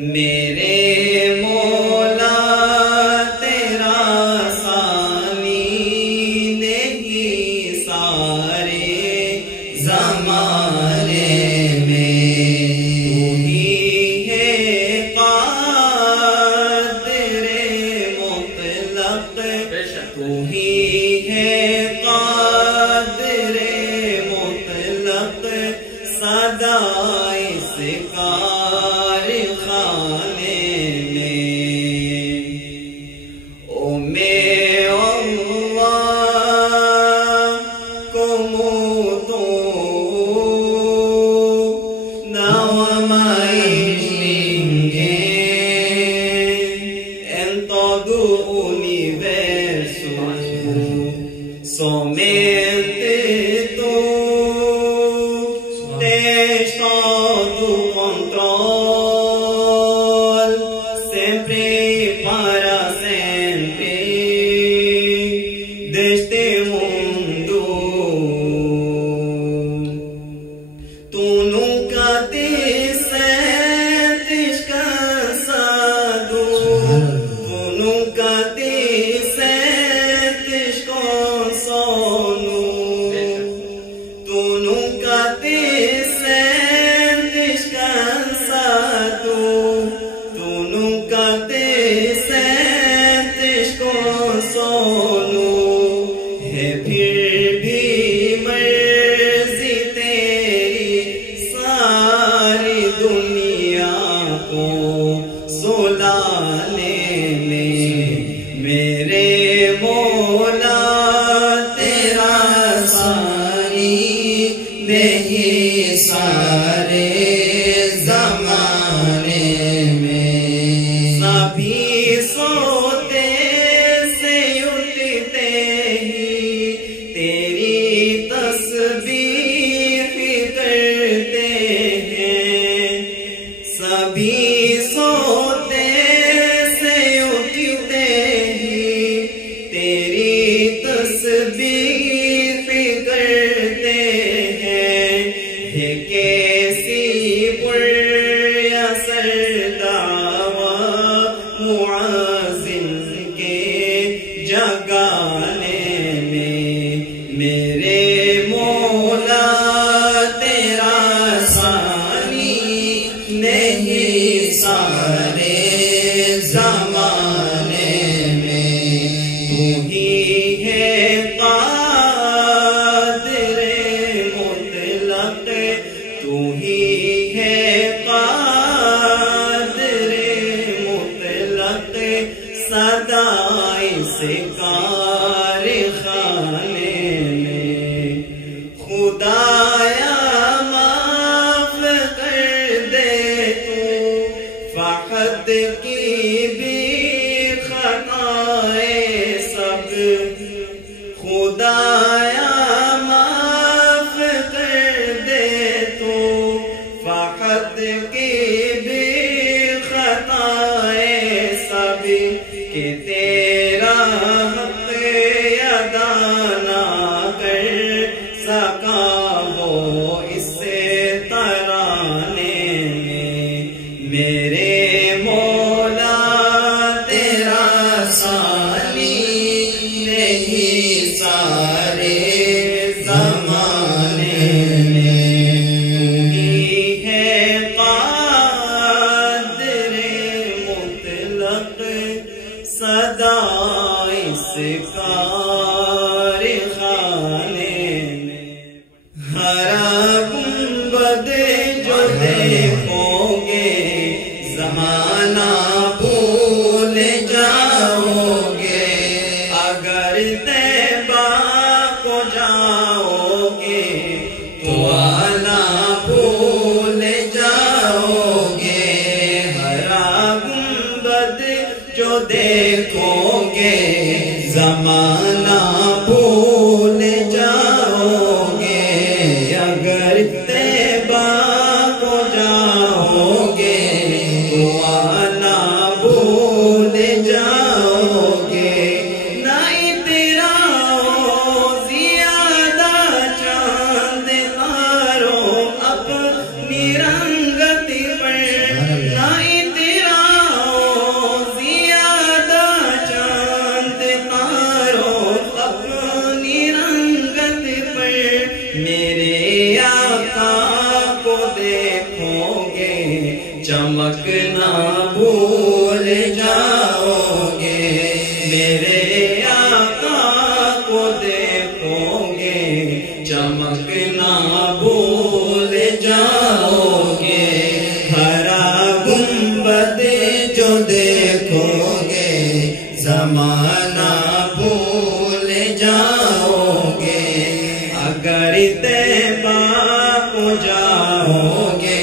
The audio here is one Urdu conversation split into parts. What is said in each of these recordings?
میرے مولا تیرا ثانی نہیں سارے زمانے میں، تو ہی ہے قادر مطلق، تو ہی ہے قادر مطلق، صدا اس کارخانے میں۔ او میں اللہ کو موتو نوامائش لنگے en todo universo, somente tú tens todo control, sempre y para sempre, de este mundo. Tú nunca te sientes cansado, tú nunca te sientes con sono, tú nunca te sientes cansado, tú nunca te sientes con sono, ہے پھر بھی مرضی تیری ساری دنیا کو سلانے میں، میرے مولا تیرا ثانی نہیں سارے زمانے میں، سبھی سوتے سے اٹھتے ہی تیری تسبیح کرتے ہیں، سبھی سوتے سے اٹھتے ہی تیری تسبیح کرتے ہیں، یہ کیسی پر اثر دعویٰ معاذن کے جگانے میں، میرے مولا تیرا ثانی نہیں سارے زمانے میں، تو ہی ہے قادر مطلق، تو ہی ہے قادر مطلق، صدا اس کارخانے میں، خدایا معاف کر دے تو فقط کی بھی خطائیں سب، خدایا معاف کر دے تو فقط کی بھی خطائیں سب، کہ تیرا حق ادا نہ کر سکا وہ اس ترانے میں، میرے مولا تیرا ثانی نہیں سارے زمانے میں، تو ہی ہے قادر مطلق، صدا اس کارخانے میں، ہر گنبد جو دیکھو گے زمانہ بھول جاؤ گے، اگر طیبہ کو جاؤ گے تو آنا بھول جاؤ گے، ہر گنبد جو دیکھو گے زمانہ بھول جاؤ گے، اگر طیبہ کو جاؤ گے تو آنا بھول جاؤ گے، نہیں تیرا زیادہ چاند تاروں اپنی رنگت پر، نہیں تیرا چمکنا بھول جاؤ گے، میرے آقا کو دیکھو گے چمکنا بھول جاؤ گے، ہرا گنبد جو دیکھو گے زمانہ بھول جاؤ گے، اگر طیبہ کو جاؤ گے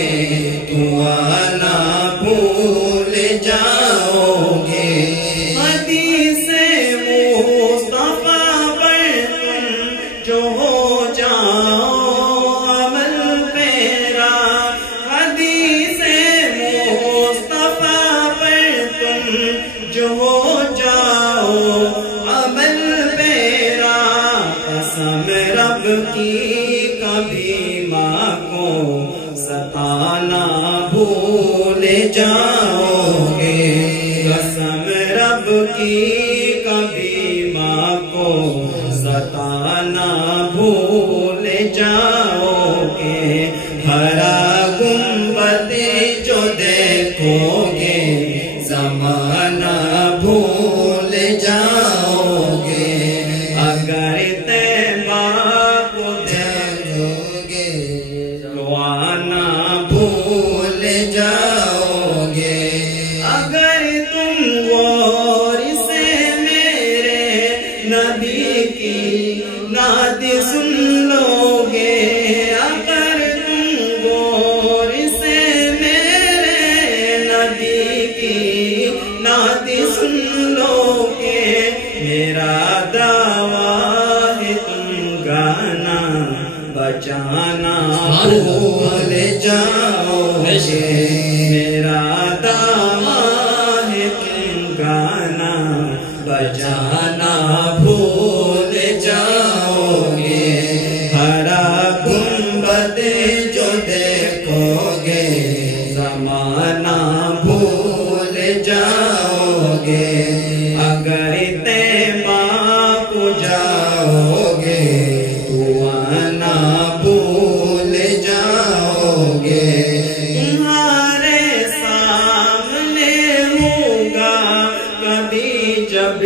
تو آنا بھول جاؤ گے، حدیث مصطفیٰ پر تم جو ہو جاؤ عمل پیرا، حدیث مصطفیٰ پر تم جو ہو جاؤ عمل پیرا، قسم رب کی کبھی ماں کو ستانا بھول جاؤ گے، قسم رب کی کبھی ماں کو ستانا بھول جاؤ گے، ہرا گنبد جو دیکھو گے زمانہ بھول جاؤ گے، اگر طیبہ کو دیکھو گے روانہ بھول جاؤ گے، اگر تم غور سے میرے نبی کی نعت سن لو گے، اگر تم غور سے میرے نبی کی نعت سن لو گے، میرا دعویٰ ہے تم گانا بجانا بھول جاؤ گے، میرا دعویٰ ہے تم گانا بجانا بھول جاؤ گے، ہرا گنبد جو دیکھو گے زمانہ بھول جاؤ گے، اگر طیبہ کو جاؤ گے تو آنا بھول جاؤ گے، تمہارے سامنے ہوگا کبھی جب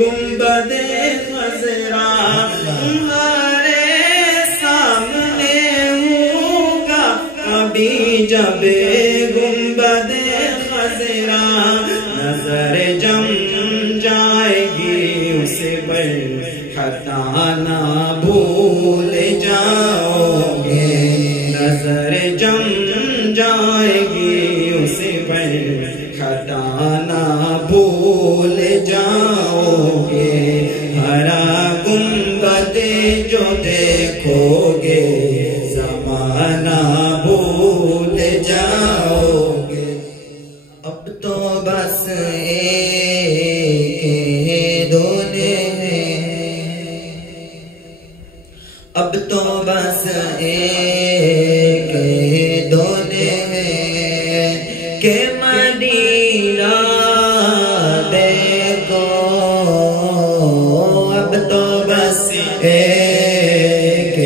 گنبد خضرا، تمہارے سامنے ہوگا کبھی جب گنبد خضرا، نظر جم جائے گی اس پر ہٹانا بھول جاؤ گے، نظر جم جائے گی اس پر ہٹانا بھول جاؤ گے، ہرا گنبد جو دیکھو گے زمانہ بھول جاؤ گے، اب تو بس ایک دونے ہیں، اب تو بس ایک دونے ہیں کہ مدینہ دیکھو، اب تو بس ایک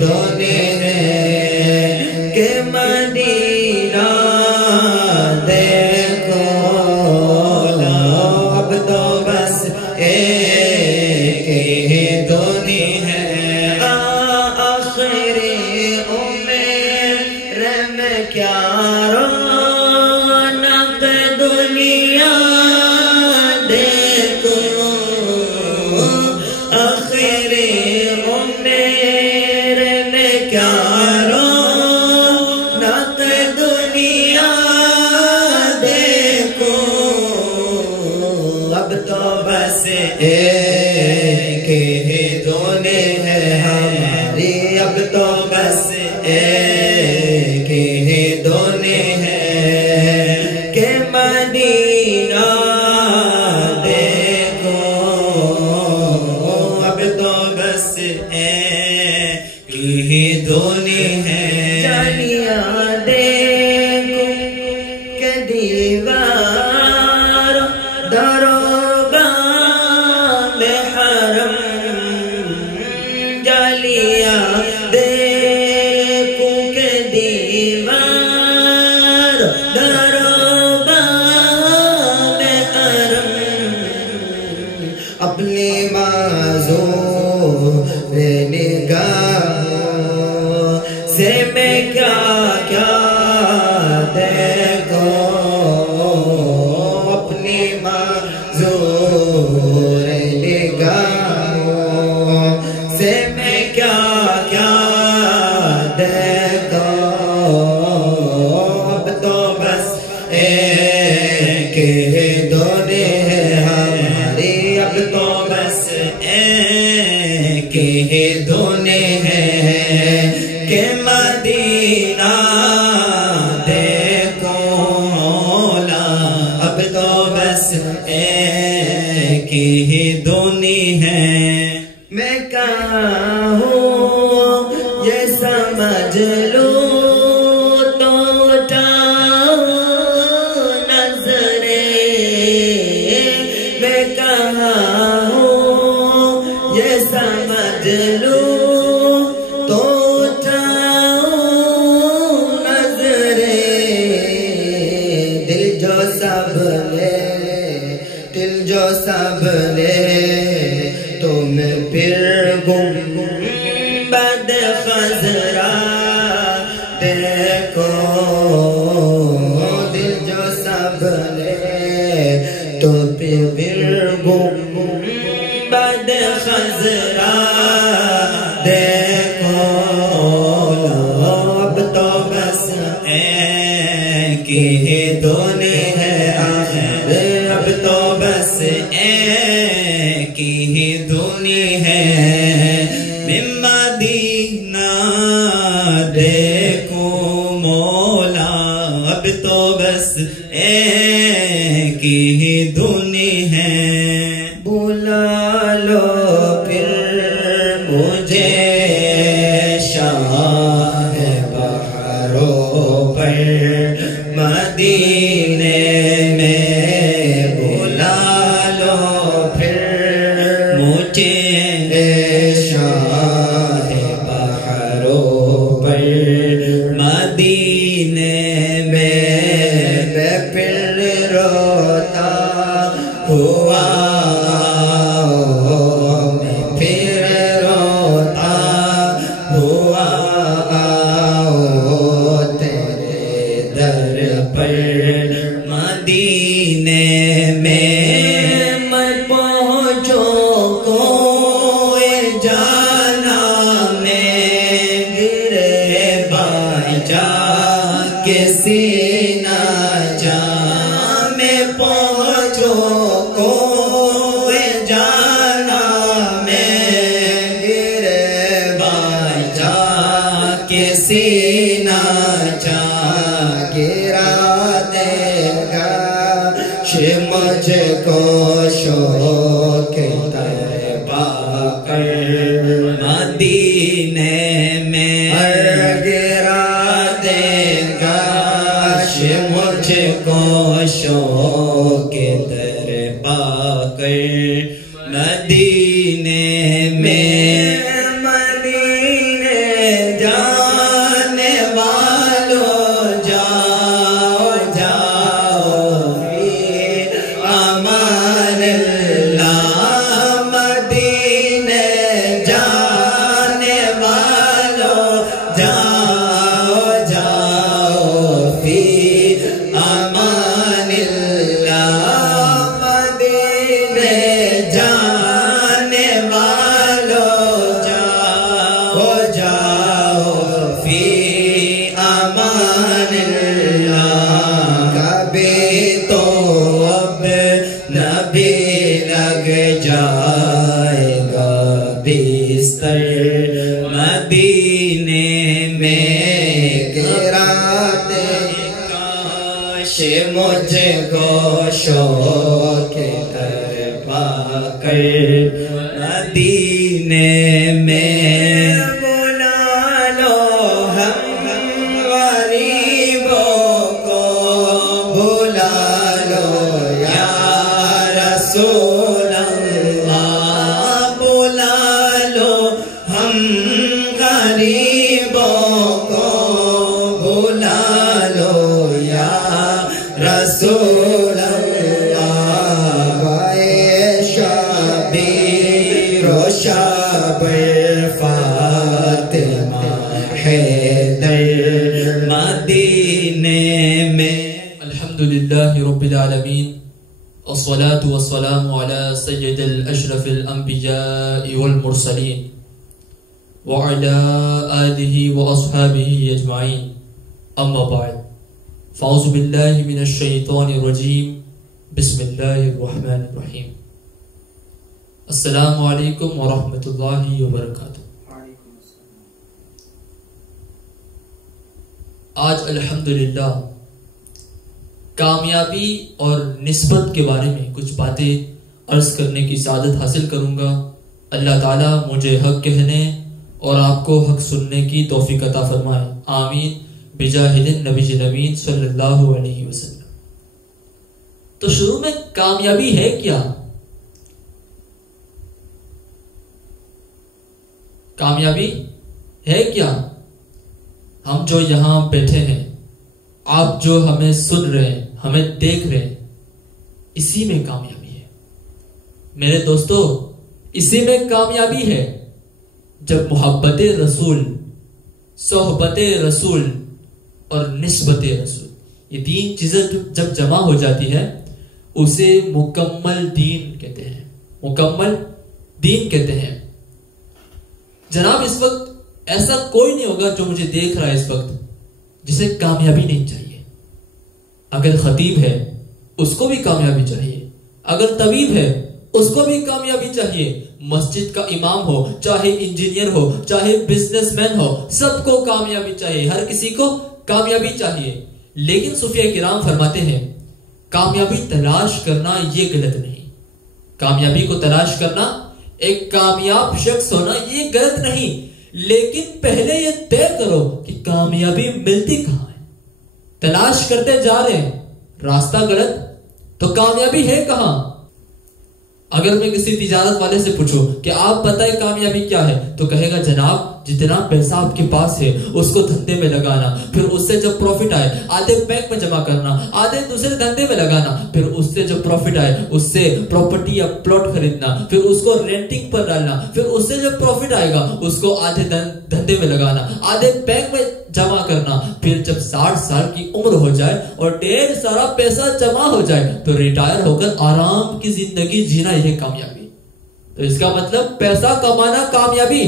دونے ہیں کہ مدینہ دیکھو، اب تو بس ایک دونے ہیں، آخری عمر میں کیا رونق دنیا دیکھو، آخری عمر میں کیا رونق دنیا دیکھو، اب تو بس ایک دونے ہیں ہماری، اب تو بس ایک دونے ہیں کہ مدینہ دیکھو، اب تو بس ایک دونے ہیں، جانیاں دیکھو کہ دیوار دروگا میں حرم، جالیاں دیکھو کہ دیوار دروگا کہ دونے ہے ہماری اب تو بس کہ دونے ہیں کہ مدینہ دیکھو مولا اب تو بس کہ دونی ہیں میں کہاں ہوں یہ سمجھ لو تو اٹھاؤ نظریں میں کہاں ہوں یہ سمجھ لو تو اٹھاؤ نظریں دل جو سب لے دل جو سب لے تم پھر گنبد خضرا دیکھو دل جو سب لے تو پھر گنبد خضرا دیکھو اب تو بس کہ دونے ہے آخر اب تو بس کہ دونی ہے مدینہ دیکھو مولا اب تو بس کہ دونی ہے بلا لو پھر مجھے شاہ بہاروں پر مدینے میں بلا لو پھر مجھے شاہ بہاروں پر مدینے میں پھر روتا ہوا میں پھر روتا ہوا تیرے در پر مدینے میں پہنچو کو جانا میں گرے بائی جا کے سینہ جا میں پہنچو کو جانا میں گرے بائی جا کے سینہ جا گرا دے گا مجھ کو شوق طیبہ کر مدینے میں گرا دے گا مجھ کو شوق طیبہ کر مدینے میں مدینے جانے والوں جاؤ جاؤ امان اللہ مدینے جانے والوں جاؤ جاؤ فی امان اللہ مدینے جانے والوں جاؤ جاؤ فی امان اللہ کبھی تو اب نبی لگ جائے گا بستر مدینے میں گرا دے کاش مجھ کو شوق طیبہ کر مدینے میں بلا لو ہم غریبوں کو بلا لو یا رسول اللہ بلا لو ہم غریبوں کو بلا لو یا رسول اللہ بھائی شبیر و شبیر فاطمہ حیدر مدینے میں الحمدللہ رب العالمین والصلاة والسلام على سید الاشرف الانبیاء والمرسلین وعلى آلہ واصحابہ اجمعین اما بعد فاعوذ باللہ من الشیطان الرجیم بسم اللہ الرحمن الرحیم. السلام علیکم ورحمۃ اللہ وبرکاتہ. آج الحمدللہ کامیابی اور نسبت کے بارے میں کچھ باتیں عرض کرنے کی سعادت حاصل کروں گا. اللہ تعالیٰ مجھے حق کہنے اور آپ کو حق سننے کی توفیق عطا فرمائے. آمین بجاہ النبی الامین صلی اللہ علیہ وسلم. تو شروع میں کامیابی ہے کیا؟ کامیابی ہے کیا؟ ہم جو یہاں بیٹھے ہیں، آپ جو ہمیں سن رہے ہیں، ہمیں دیکھ رہے ہیں، اسی میں کامیابی ہے میرے دوستو. اسی میں کامیابی ہے جب محبت رسول، صحبت رسول اور نسبت رسول، یہ تین چیزیں جب جمع ہو جاتی ہے اسے مکمل دین کہتے ہیں. مکمل دین کہتے ہیں. جناب اس وقت ایسا کوئی نہیں ہوگا جو مجھے دیکھ رہا ہے اس وقت جسے کامیابی نہیں چاہیے. اگر خطیب ہے اس کو بھی کامیابی چاہیے، اگر طبیب ہے اس کو بھی کامیابی چاہیے، مسجد کا امام ہو، چاہے انجینئر ہو، چاہے بزنس مین ہو، سب کو کامیابی چاہیے، ہر کسی کو کامیابی چاہیے. لیکن صوفیہ کرام فرماتے ہیں کامیابی تلاش کرنا یہ غلط نہیں. کامیابی کو تلاش کرنا، ایک کامیاب شخص ہونا یہ غلط نہیں، لیکن پہلے یہ طے کرو کہ کامیابی ملتی کہاں ہے. تلاش کرتے جا رہے ہیں، راستہ غلط تو کامیابی ہے کہاں؟ اگر میں کسی تجارت والے سے پوچھوں کہ آپ بتائیں کامیابی کیا ہے، تو کہے گا جناب جتنا پیسہ آپ کے پاس ہے اس کو دھندے میں لگانا، پھر اس سے جب پروفٹ آئے آدھے بینک میں جمع کرنا، آدھے دوسرے دھندے میں لگانا، پھر اس سے جب پروفٹ آئے اس سے پراپرٹی یا پلاٹ خریدنا، پھر اس کو رینٹنگ پر ڈالنا، پھر اس سے جب پروفٹ آئے گا اس کو آدھے دھندے میں لگانا، آدھے بینک میں جمع کرنا، پھر جب 60 سال کی عمر ہو جائے اور ڈھیر سارا پیسہ جمع ہو جائے تو ریٹائر ہو کر آرام کی زندگی جینا، یہ کامیابی. تو اس کا مطلب پیسہ کمانا کامیابی،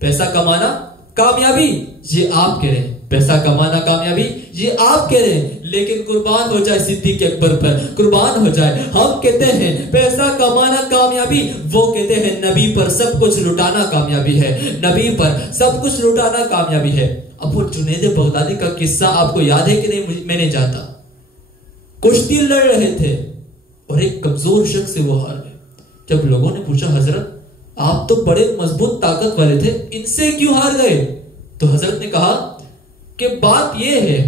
پیسہ کمانا کامیابی یہ آپ کہہ رہے ہیں، پیسہ کمانا کامیابی یہ آپ کہہ رہے ہیں. لیکن قربان ہو جائے صدیق اکبر پر، قربان ہو جائے، ہم کہتے ہیں پیسہ کمانا کامیابی، وہ کہتے ہیں نبی پر سب کچھ لٹانا کامیابی ہے، نبی پر سب کچھ لٹانا کامیابی ہے. اب وہ جنید بغدادی کا قصہ آپ کو یاد ہے کہ نہیں میں نہیں جانتا. کشتی لڑ رہے تھے اور ایک کمزور شخص سے وہ ہار گئے. جب لوگوں نے پوچھا حضرت آپ تو بڑے مضبوط طاقت والے تھے، ان سے کیوں ہار گئے؟ تو حضرت نے کہا کہ بات یہ ہے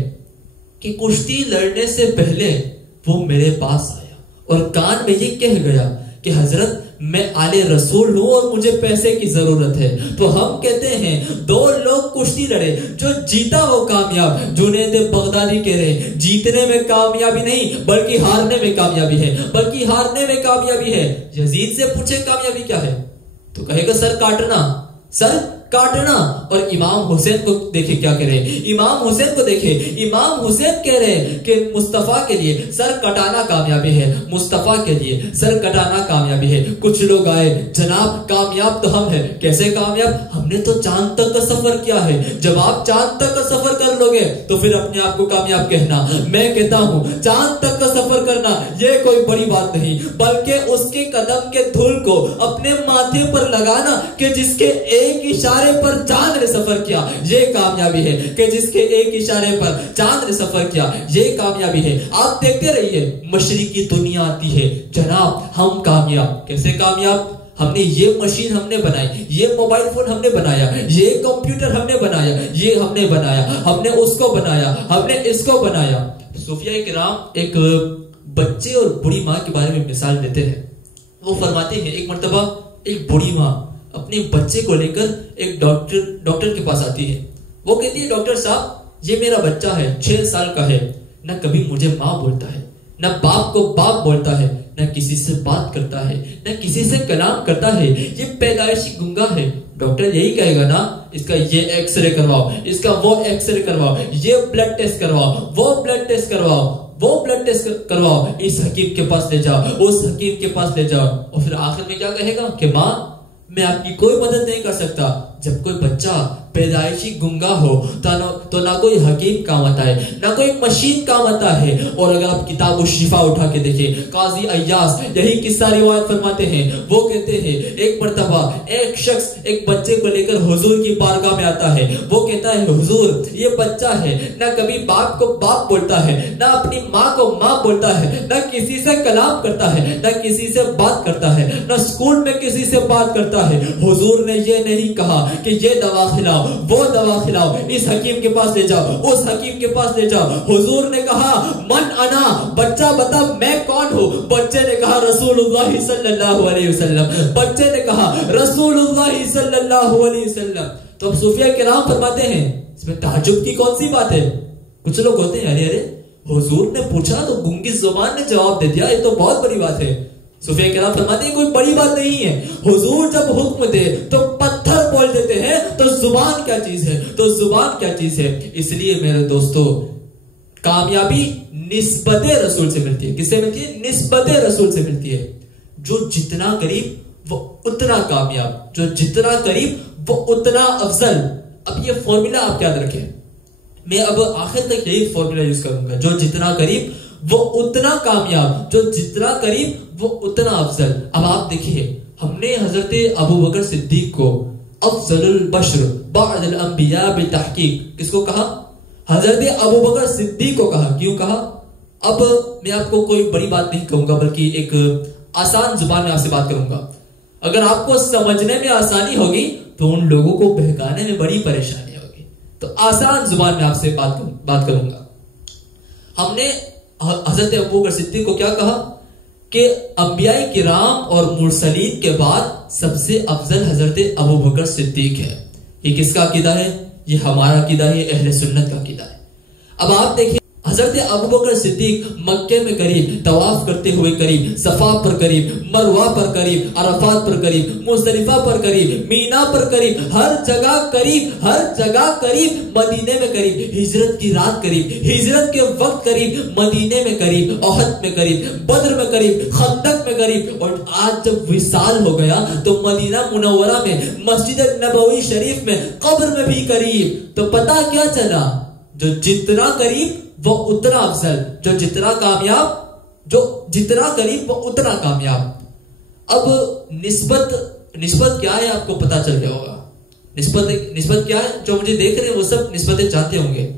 کہ کشتی لڑنے سے پہلے وہ میرے پاس آیا اور کان میں یہ کہہ گیا کہ حضرت میں آل رسول ہوں اور مجھے پیسے کی ضرورت ہے. تو ہم کہتے ہیں 2 لوگ کشتی لڑے، جو جیتا وہ کامیاب. جنید بغدادی کہہ رہے جیتنے میں کامیابی نہیں بلکہ ہارنے میں کامیابی ہے، بلکہ ہارنے میں کامیابی ہے. یزید سے پوچھے کامیابی کیا ہے تو کہے گا سر کاٹنا، سر کاٹنا. اور امام حسین کو دیکھے کیا کہہ رہے، امام حسین کو دیکھے، امام حسین کہہ رہے کہ مصطفیٰ کے لیے سر کٹانا کامیابی ہے، مصطفیٰ کے لیے سر کٹانا کامیابی ہے. کچھ لوگ آئے جناب کامیاب تو ہم ہیں. کیسے کامیاب؟ ہم نے تو چاند تک کا سفر کیا ہے. جب آپ چاند تک کا سفر کر لو گے تو پھر اپنے آپ کو کامیاب کہنا. میں کہتا ہوں چاند تک کا سفر کرنا یہ کوئی بڑی بات نہیں، بلکہ اس کے قدم کے دھول کو اپنے ماتھے پر لگانا کہ جس کے ایک اشارے پر چاند نے سفر کیا یہ کامیابی ہے، کہ جس کے ایک اشارے پر چاند نے سفر کیا یہ کامیابی ہے. آپ دیکھتے رہیے مشرقی دنیا آتی ہے جناب ہم کامیاب. کیسے کامیاب؟ ہم نے یہ مشین ہم نے بنائی، یہ موبائل فون ہم نے بنایا، یہ کمپیوٹر ہم نے بنایا، یہ ہم نے بنایا، ہم نے اس کو بنایا، ہم نے اس کو بنایا. صوفیہ کرام ایک بچے اور بڑی ماں کے بارے میں مثال دیتے ہیں. وہ فرماتے ہیں ایک مرتبہ ایک بڑی ماں اپنے بچے کو لے کر ایک ڈاکٹر کے پاس آتی ہے. وہ کہتی ہے ڈاکٹر صاحب یہ میرا بچہ ہے، 6 سال کا ہے، نہ کبھی مجھے ماں بولتا ہے، نہ باپ کو باپ بولتا ہے، نہ کسی سے بات کرتا ہے، نہ کسی سے کلام کرتا ہے، یہ پیدائشی گنگا ہے. ڈاکٹر یہی کہے گا نا اس کا یہ ایکس رے کرواؤ، اس کا وہ ایکس رے کرواؤ، یہ بلڈ ٹیسٹ کرواؤ، وہ بلڈ ٹیسٹ کرواؤ، وہ بلڈ ٹیسٹ کرواؤ، اس حکیم کے پاس لے جاؤ، اس حکیم کے پاس لے جاؤ. اور پھر آخر میں کیا کہے گا کہ ماں میں آپ کی کوئی مدد نہیں کر سکتا. جب کوئی بچہ پیدائشی گنگا ہو تو نہ کوئی حکیم کام آتا ہے، نہ کوئی مشین کام آتا ہے۔ اور اگر آپ کتاب الشفا اٹھا کے دیکھیں، قاضی ایاس یہی قصہ روایت فرماتے ہیں۔ وہ کہتے ہیں ایک مرتبہ ایک شخص ایک بچے کو لے کر حضور کی بارگاہ میں آتا ہے۔ وہ کہتا ہے حضور یہ بچہ ہے، نہ کبھی باپ کو باپ بولتا ہے، نہ اپنی ماں کو ماں بولتا ہے، نہ کسی سے کلام کرتا ہے، نہ کسی سے بات کرتا ہے، نہ اسکول میں کسی سے بات کرتا ہے۔ حضور نے یہ نہیں کہا کہ یہ دوا کھلاؤ، وہ دوا کھلاؤ، اس حکیم کے پاس لے جاؤ، اس حکیم کے پاس لے جاؤ۔ حضور نے کہا من انا، بچہ بتا میں کون ہوں؟ بچے نے کہا رسول اللہ صلی اللہ علیہ وسلم۔ بچے نے کہا رسول اللہ صلی اللہ علیہ وسلم۔ تو اب صوفیہ کرام فرماتے ہیں اس میں تعجب کی کون سی بات ہے؟ کچھ لوگ ہوتے ہیں ارے حضور نے پوچھا تو گنگی زبان نے جواب دے دیا، یہ تو بہت بڑی بات ہے۔ صوفیہ کرام فرماتے ہیں کوئی بڑی بات نہیں ہے، حضور جب حکم دے تو پتھر بول دیتے ہیں، تو زبان کیا چیز ہے؟ تو زبان کیا چیز ہے؟ اس لیے میرے دوستو کامیابی نسبت رسول سے ملتی ہے۔ کس سے ملتی ہے؟ نسبت رسول سے ملتی ہے۔ جو جتنا قریب وہ اتنا کامیاب، جو جتنا قریب وہ اتنا افضل۔ اب یہ فارمولا آپ یاد رکھیں، میں اب آخر تک یہی فارمولا یوز کروں گا، جو جتنا قریب وہ اتنا کامیاب، جو جتنا قریب وہ اتنا افضل۔ اب آپ دیکھیے ہم نے حضرت ابوبکر صدیق کو افضل البشر بعد الانبیاء بالتحقیق کس کو کہا؟ حضرت ابوبکر صدیق کو کہا۔ کیوں کہا؟ اب میں آپ کو کوئی بڑی بات نہیں کہوں گا، بلکہ ایک آسان زبان میں آپ سے بات کروں گا۔ اگر آپ کو سمجھنے میں آسانی ہوگی تو ان لوگوں کو بہکانے میں بڑی پریشانی ہوگی۔ تو آسان زبان میں آپ سے بات کروں گا۔ ہم نے حضرت ابوبکر صدیق کو کیا کہا کہ انبیاء کرام اور مرسلین کے بعد سب سے افضل حضرت ابوبکر صدیق ہے۔ یہ کس کا عقیدہ ہے؟ یہ ہمارا عقیدہ ہے، اہل سنت کا عقیدہ ہے۔ اب آپ دیکھیں حضرت ابوبکر صدیق مکے میں قریب، طواف کرتے ہوئے قریب، صفا پر قریب، مروہ پر قریب، عرفات پر قریب، مزدلفہ پر قریب، مینا پر قریب، ہر جگہ قریب، ہر جگہ قریب، مدینے میں قریب، ہجرت کی رات قریب، ہجرت کے وقت قریب، مدینے میں قریب، احد میں قریب، بدر میں قریب، خندق میں قریب، اور آج جب وصال ہو گیا تو مدینہ منورہ میں، مسجد نبوی شریف میں، قبر میں بھی قریب۔ تو پتہ کیا چلا؟ جو جتنا قریب وہ اتنا افضل، جو جتنا کامیاب، جو جتنا قریب وہ اتنا کامیاب۔ اب نسبت کیا ہے آپ کو پتا چل گیا ہوگا۔ نسبت کیا ہے؟ جو مجھے دیکھ رہے ہیں وہ سب نسبتیں جانتے ہوں گے۔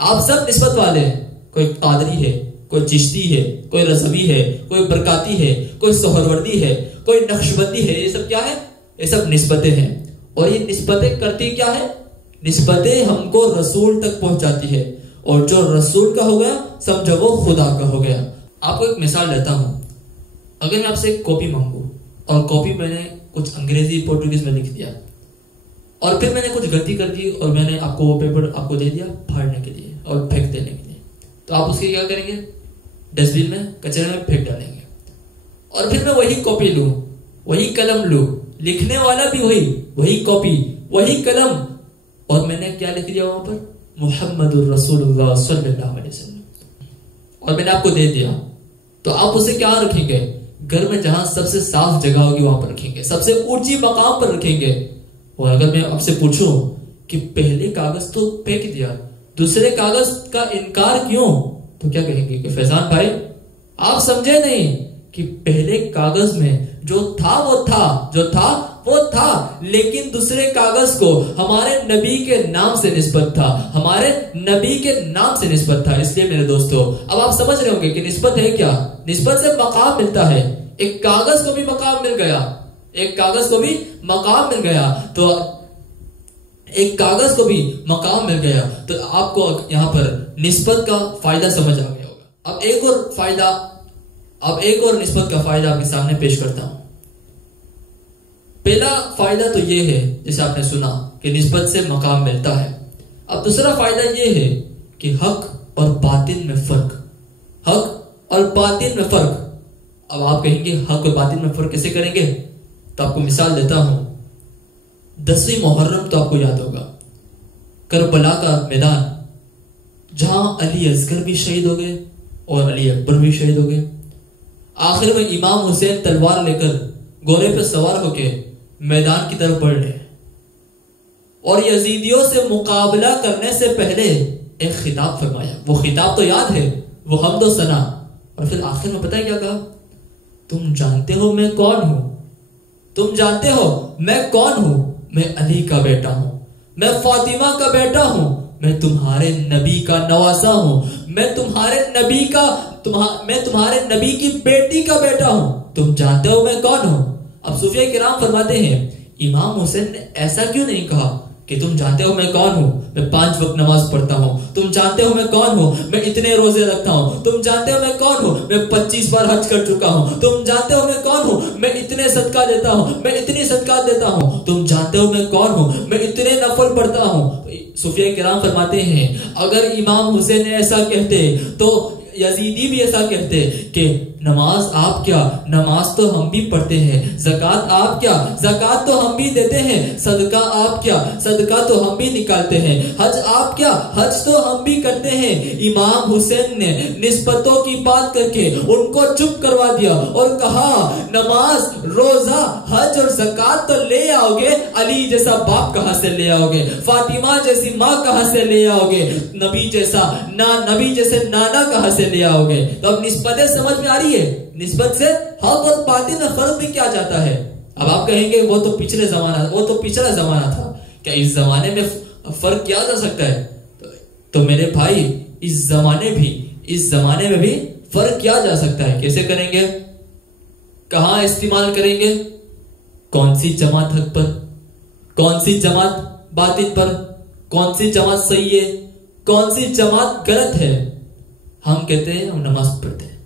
آپ سب نسبت والے ہیں، کوئی قادری ہے، کوئی چشتی ہے، کوئی رضوی ہے، کوئی برکاتی ہے، کوئی سہروردی ہے، کوئی نقشبندی ہے۔ یہ سب کیا ہے؟ یہ سب نسبتیں ہیں۔ اور یہ نسبتیں کرتی کیا ہے؟ نسبتیں ہم کو رسول تک پہنچاتی ہے، اور جو رسول کا ہو گیا سمجھو وہ خدا کا ہو گیا۔ آپ کو ایک مثال دیتا ہوں۔ اگر میں آپ سے ایک کاپی مانگوں اور کاپی میں نے کچھ انگریزی پورٹوگیز میں لکھ دیا، اور پھر میں نے کچھ غلطی کر دی اور میں نے آپ کو وہ پیپر آپ کو دے دیا پھاڑنے کے لیے اور پھینک دینے کے لیے، تو آپ اس کی کیا کریں گے؟ ڈسٹ بن میں، کچرے میں پھینک ڈالیں گے۔ اور پھر میں وہی کاپی لوں، وہی قلم لوں، لکھنے والا بھی وہی کاپی، وہی قلم، اور میں نے کیا لکھ دیا وہاں پر؟ محمد الرسول اللہ صلی اللہ علیہ وسلم، اور میں نے آپ کو دے دیا۔ تو آپ اسے کیا رکھیں گے؟ گھر میں جہاں سب سے صاف جگہ ہوگی وہاں پر رکھیں گے، سب سے اونچی مقام پر رکھیں گے۔ اور اگر میں آپ سے پوچھوں کہ پہلے کاغذ تو پھینک دیا، دوسرے کاغذ کا انکار کیوں؟ تو کیا کہیں گے کہ فیضان بھائی آپ سمجھے نہیں کہ پہلے کاغذ میں جو تھا وہ تھا، لیکن دوسرے کاغذ کو ہمارے نبی کے نام سے نسبت تھا، ہمارے نبی کے نام سے نسبت تھا۔ اس لیے میرے دوستو اب آپ سمجھ رہے ہوں گے کہ نسبت ہے کیا؟ نسبت سے مقام ملتا ہے۔ ایک کاغذ کو بھی مقام مل گیا، ایک کاغذ کو بھی مقام مل گیا، تو ایک کاغذ کو بھی مقام مل گیا۔ تو آپ کو یہاں پر نسبت کا فائدہ سمجھ آ گیا ہوگا۔ اب ایک اور نسبت کا فائدہ آپ کے سامنے پیش کرتا ہوں۔ پہلا فائدہ تو یہ ہے جیسے آپ نے سنا کہ نسبت سے مقام ملتا ہے۔ اب دوسرا فائدہ یہ ہے کہ حق اور باطن میں فرق، حق اور باطن میں فرق۔ اب آپ کہیں گے حق اور باطن میں فرق کیسے کریں گے؟ تو آپ کو مثال دیتا ہوں۔ 10ویں محرم تو آپ کو یاد ہوگا، کربلا کا میدان جہاں علی اصغر بھی شہید ہو گئے اور علی اکبر بھی شہید ہو گئے۔ آخر میں امام حسین تلوار لے کر گھوڑے پہ سوار ہو کے میدان کی طرف بڑھ رہے، اور یزیدیوں سے مقابلہ کرنے سے پہلے ایک خطاب فرمایا. وہ خطاب تو یاد ہے، وہ حمد و ثنا. اور پھر آخر میں پتہ ہے کیا کہا؟ تم جانتے ہو میں کون ہوں؟ تم جانتے ہو میں کون ہوں؟ میں علی کا بیٹا ہوں، میں فاطمہ کا بیٹا ہوں، میں تمہارے نبی کا نواسا ہوں، میں تمہارے نبی کی بیٹی کا بیٹا ہوں. تم جانتے ہو میں کون ہوں؟ اب صوفیہ کرام فرماتے ہیں امام حسین نے ایسا کیوں نہیں کہا کہ تم جانتے ہو میں کون ہوں، میں 5 وقت نماز پڑھتا ہوں، تم جانتے ہو میں کون ہوں، میں اتنے روزے رکھتا ہوں، تم جانتے ہو میں کون ہوں، میں 25 بار حج کر چکا ہوں، تم جانتے ہو میں کون ہوں، میں اتنے صدقہ دیتا ہوں، میں اتنی صدقات دیتا ہوں، تم جانتے ہو میں کون ہوں، میں اتنے نفل پڑھتا ہوں. صوفیہ کرام فرماتے ہیں اگر امام حسین ایسا کہتے تو یزیدی بھی ایسا کہتے کہ نماز آپ کیا، نماز تو ہم بھی پڑھتے ہیں، زکوٰۃ آپ کیا، زکوٰۃ تو ہم بھی دیتے ہیں، صدقہ آپ کیا، صدقہ تو ہم بھی نکالتے ہیں، حج آپ کیا، حج تو ہم بھی کرتے ہیں. امام حسین نے نسبتوں کی بات کر کے ان کو چپ کروا دیا اور کہا نماز، روزہ، حج اور زکوٰۃ تو لے آؤ گے، علی جیسا باپ کہاں سے لے آؤ گے، فاطمہ جیسی ماں کہاں سے لے آؤ گے، نبی جیسے نانا کہاں سے لے آؤ گے. تو اب نسبتیں سمجھ میں آ رہی ہے، نسبت سے حق اور باطل میں فرق بھی کیا جاتا ہے. اب آپ کہیں گے وہ تو پچھلا زمانہ تھا، کیا اس زمانے میں فرق کیا جا سکتا ہے؟ تو میرے بھائی اس زمانے میں بھی فرق کیا جا سکتا ہے. کیسے کریں گے؟ کہاں استعمال کریں گے؟ کون سی جماعت حق پر، کون سی جماعت باطل پر، کون سی جماعت صحیح ہے، کون سی جماعت غلط ہے. ہم کہتے ہیں ہم نماز پڑھتے ہیں،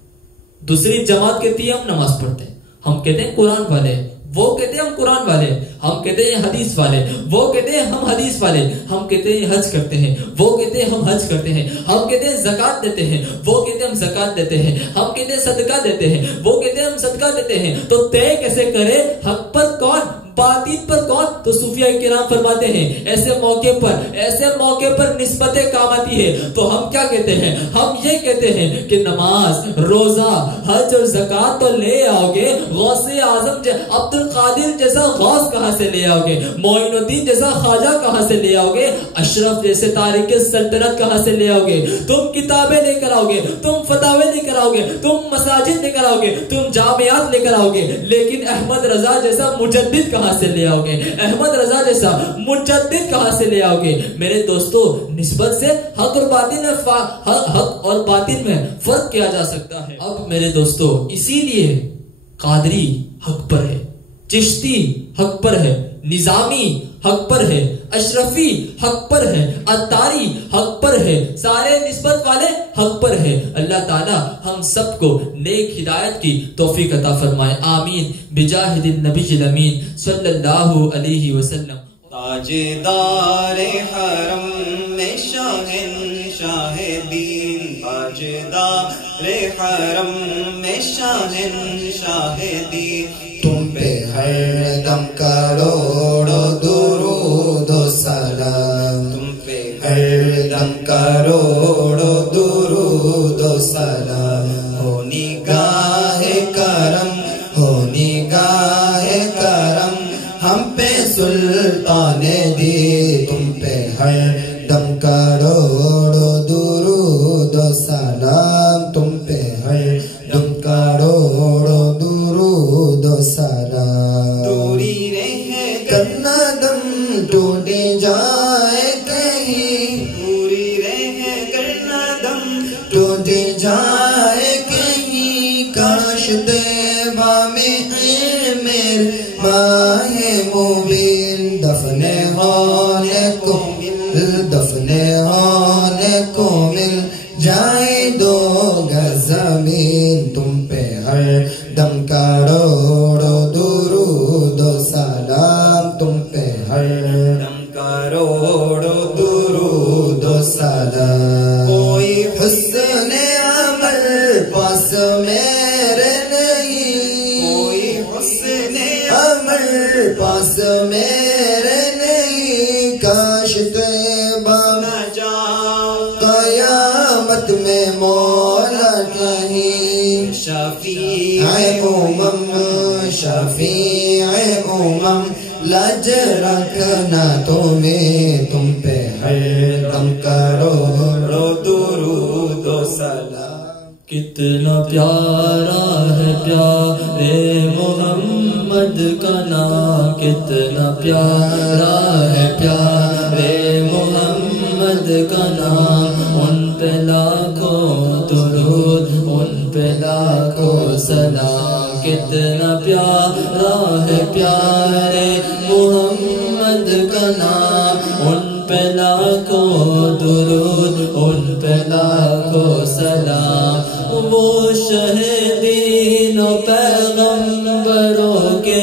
دوسری جماعت کہتی ہے ہم نماز پڑھتے ہیں، ہم کہتے ہیں قرآن والے، وہ کہتے ہیں ہم قرآن والے، ہم کہتے ہیں حدیث والے، وہ کہتے ہیں ہم حدیث والے، ہم کہتے ہیں حج کرتے ہیں، وہ کہتے ہیں ہم حج کرتے ہیں، ہم کہتے ہیں زکوٰۃ دیتے ہیں، وہ کہتے ہیں ہم زکوٰۃ دیتے ہیں، ہم کہتے ہیں صدقہ دیتے ہیں، وہ کہتے ہیں ہم صدقہ دیتے ہیں. تو طے کیسے کرے حق پر کون، باطل پر کون؟ تو صوفیہ کرام فرماتے ہیں ایسے موقع پر نسبتیں کام آتی ہے. تو ہم کیا کہتے ہیں؟ ہم یہ کہتے ہیں کہ نماز، روزہ، حج اور زکوٰۃ تو لے آؤ گے، غوث اعظم عبد القادر جیسا غوث کہاں سے لے آؤ گے، معین الدین جیسا خواجہ کہاں سے لے آؤ گے، اشرف جیسے تارک سلطنت کہاں سے لے آؤ گے، تم کتابیں لے کر آؤ گے، تم فتاوے لے کر آؤ گے، تم مساجد لے کر آؤ گے، تم جامعات لے کر آؤ گے، لیکن احمد رضا جیسا مجدد کہاں سے لے آؤ گے، احمد رضا جیسا مجدد کہاں سے لے آؤ گے. میرے دوستو نسبت سے حق اور باطل میں فرق کیا جا سکتا ہے. اب میرے دوستو اسی لیے قادری حق پر ہے، چشتی حق پر ہے، نظامی حق پر ہے، اشرفی حق پر ہے، عطاری حق پر ہے، سارے نسبت والے حق پر ہے. اللہ تعالی ہم سب کو نیک ہدایت کی توفیق عطا فرمائے. آمین بجاہد النبی الامین صلی اللہ علیہ وسلم. تاجدار حرم میں شاہنشاہ دین، تاجدار حرم میں شاہنشاہ دین، تم پہ ہر دم کروڑوں درود و سلام، تم پہ ہر دم کروڑوں درود و سلام. ہو نگاہ کرم، ہو نگاہ کرم ہم پہ سلطان دی، تم پہ ہر دم کروڑوں درود و سلام، تم پہ ہر دم کروڑوں درود و سلام. دوری رہے کرنا دم ٹوٹے جائے کہیں، دوری رہے کرنا دم ٹوٹے جائے کہیں، کاش دیوا میں ہے میرے ماہ مبین، دفن ہونے کو مل جائے دو گز زمین، تم پہ ہر دم کروڑوں درود و سلام، تم پہ ہر دم کروڑوں درود و سلام. کوئی حسن عمل پاس میرے نہیں، کوئی حسن عمل پاس میرے نہیں، کاش طیبہ نہ جاؤ قیامت میں مولا کہیں. شفیع امم، شفیع امم لج رکھنا تمہیں تم پہ ہر دم کرو رو درود و سلام کتنا پیارا ہے پیارے محمد کا نام کتنا پیارا ہے پیارے محمد کا نام ان پہ لاکھوں درود ان پہ لاکھوں سلام کتنا پیارا ہے پیارے محمد کا نام ان پہ لاکھوں درود ان پہ لاکھوں سلام وہ شہیدین و پیغمبروں کے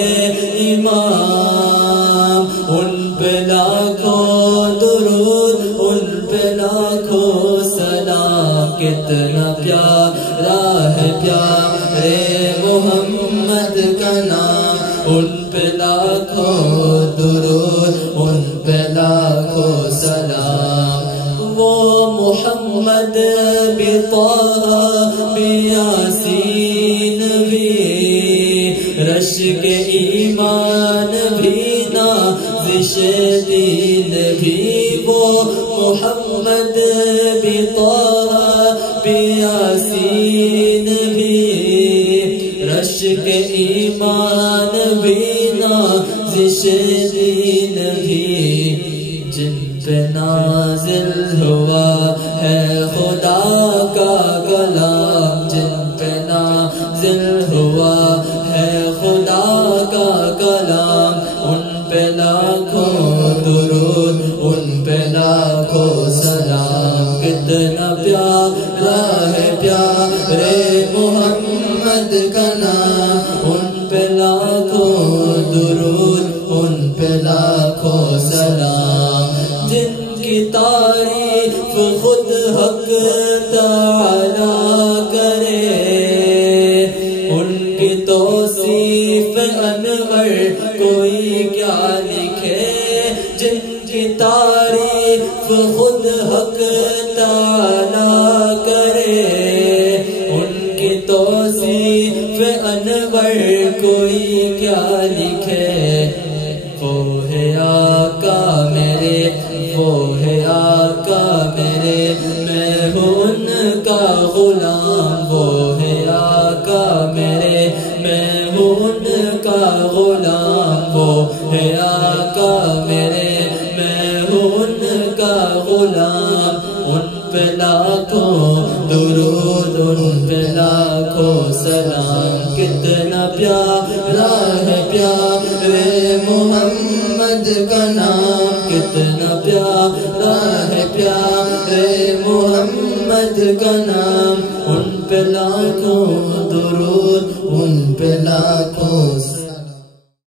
امام ان پہ لاکھوں درود ان پہ لاکھوں سلام کتنا پیارا ہے پیارے محمد کا نام ان پہ لاکھوں درود ان پہ لاکھوں سلام وہ محمد بھی طه بھی یاسین بھی رش کے ایمان بھی نازش دین بھی وہ محمد بھی طه بھی یاسین بھی رش کے ایمان بھی نازش دین بھی جن پہ نازل ہوا ہے خدا کا کلام جن پہ نازل ہوا ہے خدا کا کلام ان پہ لاکھوں درود ان پہ لاکھوں سلام کتنا پیارا ہے پیارے محمد کا نام ان پہ لاکھوں درود ان پہ لاکھوں سلام جن کی تعریف خود حق تعالی کرے ان کی توصیف انور کوئی کیا لکھے جن کی تعریف خود حق تعالی کرے ان کی توصیف انور کوئی کیا لکھے وہ ہے آقا میرے وہ ہے آقا میرے میں ہوں ان کا غلام وہ ہے آقا میرے میں ہوں ان کا غلام وہ ہے آقا میرے میں ہوں ان کا غلام ان پہ لاکھوں درود ان پہ لاکھوں سلام کتنا پیارا ہے پیارے محمد کا نام کتنا پیارا ہے پیارے محمد کا نام ان پہ لاکھوں درود ان پہ لاکھوں